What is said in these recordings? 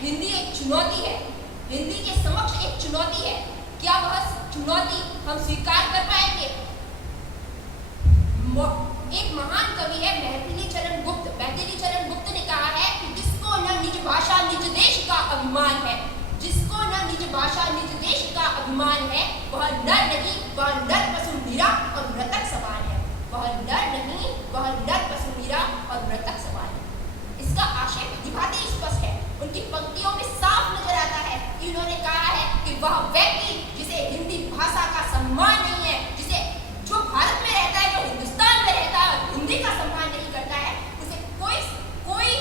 हिंदी एक चुनौती है, हिंदी के समक्ष एक चुनौती है। क्या वह चुनौती हम स्वीकार कर पाएंगे? एक महान कवि है मैथिली चरण गुप्त ने कहा है कि जिसको न निज भाषा निज देश का अभिमान है, जिसको न निज भाषा निज देश का अभिमान है, वह नर नहीं, वह नर पशु मीरा और मृतक समान है। वह नर नहीं, वह नर पशु मीरा और मृतक समान है। इसका आशय विभाती स्पष्ट है। उनकी पंक्तियों में साफ नजर आता है कि उन्होंने कहा है कि वह व्यक्ति जिसे हिंदी भाषा का सम्मान नहीं है, जिसे जो भारत में रहता है, जो हिंदुस्तान में रहता है और हिंदी का सम्मान नहीं करता है, उसे कोई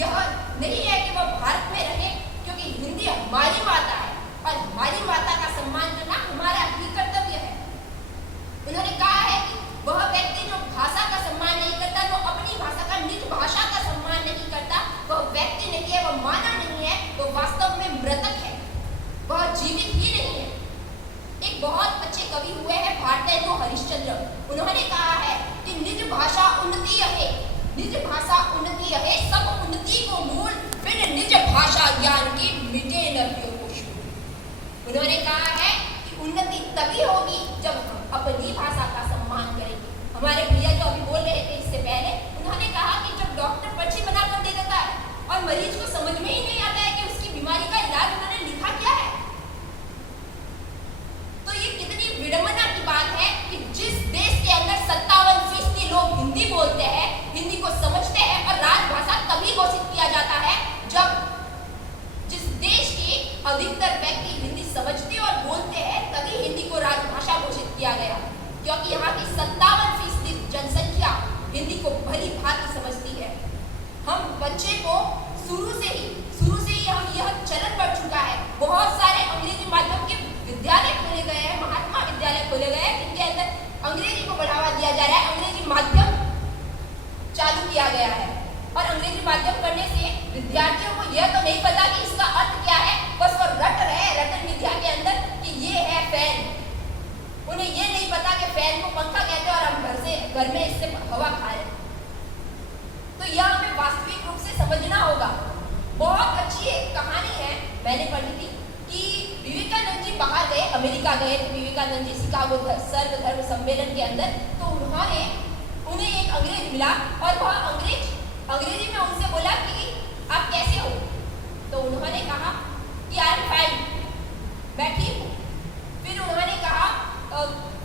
यह नहीं है कि वह भारत में रहे, क्योंकि हिंदी हमारी माता है और हमारी माता का सम्मान करना हमारा ही कर्तव्य है। उन्होंने कहा है कि वह व्यक्ति जो भाषा का सम्मान नहीं करता, जो अपनी भाषा का निज भाषा का सम्मान नहीं करता, वह व्यक्ति नहीं है, वह मानव नहीं है, वह वास्तव में मृतक है, वह जीवित ही नहीं है। एक बहुत अच्छे कवि हुए हैं भारतेंदु हरिश्चंद्र। उन्होंने कहा है कि निज भाषा उन्नति है, निज भाषा उन्नति है, सब उन्नति को मूल, बिन निज भाषा ज्ञान की मिटे न को शूल। उन्होंने कहा है कि उन्नति तभी होगी जब हम अपनी भाषा का सम्मान करेंगे। हमारे भैया जो अभी बोल रहे थे इससे पहले, उन्होंने कहा कि जब डॉक्टर पर्ची बनाकर दे देता है और मरीज को समझ में ही नहीं आता है कि उसकी बीमारी का इलाज उन्होंने लिखा क्या है, तो ये कितनी विडंबना की बात है कि जिस देश के अंदर 57% लोग हिंदी बोलते हैं, हिंदी को समझते हैं और राजभाषा तभी घोषित किया जाता है जब जिस देश के अधिकतर व्यक्ति हिंदी समझते और बोलते हैं, तभी हिंदी को राजभाषा घोषित किया गया, क्योंकि यहाँ की 57% जनसंख्या हिंदी को भली भांति समझती है। हम बच्चे को शुरू से ही हम यह चलन बढ़ चुका है। बहुत सारे अंग्रेजी माध्यम के विद्यालय खोले गए हैं, महात्मा विद्यालय खोले गए हैं, जिनके अंदर अंग्रेजी को बढ़ावा दिया जा रहा है, अंग्रेजी माध्यम चालू किया गया है। और अंग्रेजी माध्यम करने से विद्यार्थियों को यह तो नहीं पता कि इसका अर्थ क्या है, बस वो रट रहे हैं रटन विद्या के अंदर कि ये है फैन। उन्हें ये नहीं पता कि फैन को पंखा कहते हैं और हम घर में इससे हवा खा रहे हैं। तो यह हमें वास्तविक रूप से समझना होगा। बहुत अच्छी एक कहानी है, मैंने पढ़ी थी कि विवेकानंद जी बाहर गए, अमेरिका गए थे विवेकानंद जी, शिकागो सर्व धर्म सम्मेलन के अंदर। तो उन्हें एक अंग्रेज मिला और वह अंग्रेजी में उनसे बोला कि आप कैसे हो? तो उन्होंने कहा कि आई एम फाइन, मैं ठीक हूँ। फिर उन्होंने कहा,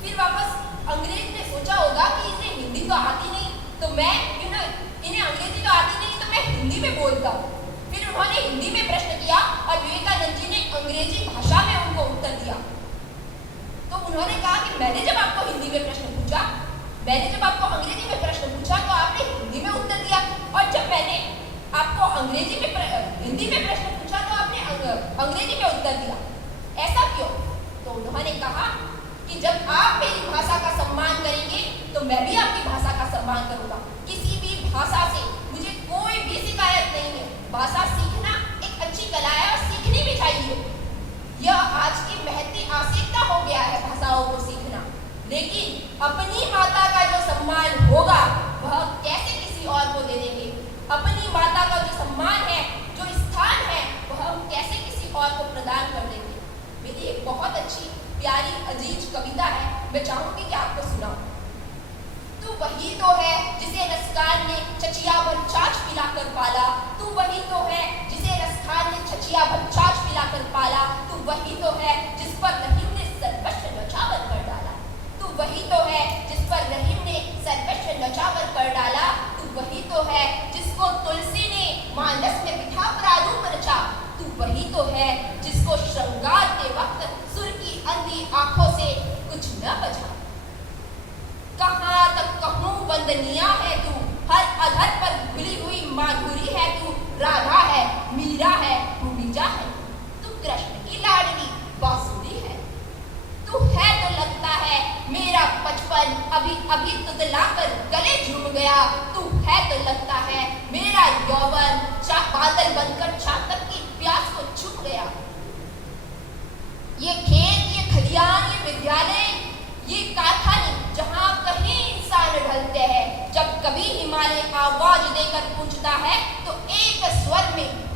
फिर वापस अंग्रेज ने सोचा होगा कि इन्हें हिंदी तो आती नहीं, तो मैं इन्हें अंग्रेजी तो आती नहीं, तो मैं हिंदी में बोलता हूँ। फिर उन्होंने हिंदी में प्रश्न किया और विवेकानंद जी ने अंग्रेजी भाषा में उनको उत्तर दिया। तो उन्होंने कहा कि मैंने जब आपको हिंदी में प्रश्न पूछा, मैंने जब आपको अंग्रेजी में प्रश्न पूछा तो आपने हिंदी में उत्तर दिया, और जब मैंने आपको हिंदी में प्रश्न पूछा तो आपने अंग्रेजी में उत्तर दिया। ऐसा क्यों? तो उन्होंने कहा कि जब आप मेरी भाषा का सम्मान करेंगे तो मैं भी आपकी भाषा का सम्मान करूंगा। किसी भी भाषा से मुझे कोई भी शिकायत नहीं है। भाषा सीखना एक अच्छी कला है और सीखनी भी चाहिए। यह आज की महती आवश्यकता हो गया है भाषाओं को सीखना, लेकिन अपनी माता का जो सम्मान होगा वह कैसे किसी और को दे देंगे? अपनी माता का जो सम्मान है, जो स्थान है, वह हम कैसे किसी और को प्रदान कर देंगे? मेरी एक बहुत अच्छी प्यारी अजीज कविता है, मैं चाहूंगी कि आपको सुनाऊं। तू वही तो है जिसे रसखान ने चचिया भर छाछ पिलाकर पाला, तू वही तो है जिसे रसखान ने चचिया भर छाछ पिलाकर पाला, तू वही तो है जिस पर रहीम ने सर्वस्व नौछावर कर डाला, तू वही तो है जिस पर रहीम ने सर्वस्व नौछावर कर डाला, तू वही तो है जिसको तुलसी ने मानस में बिठा प्रारूप रचा, तू वही तो है जिसको श्रृंगार के वक्त सुर की अंधी आंखों से कुछ न बचा। कहाँ तक कहूँ वंदनिया है तू, हर अधर पर घुली हुई माधुरी है तू, राधा है, मीरा है, भूमिजा है, तू कृष्ण की लाडली बांसुरी है, तू है तो लगता है मेरा बचपन अभी अभी तुतलाकर गले झूम गया, तू है तो लगता है मेरा यौवन बादल बनकर छातक की प्यास को छुप गया। ये खेत, ये खलियान, ये विद्यालय, ये कारखाने जहाँ कहीं इंसान ढलते हैं, जब कभी हिमालय आवाज देकर पूछता है तो एक स्वर में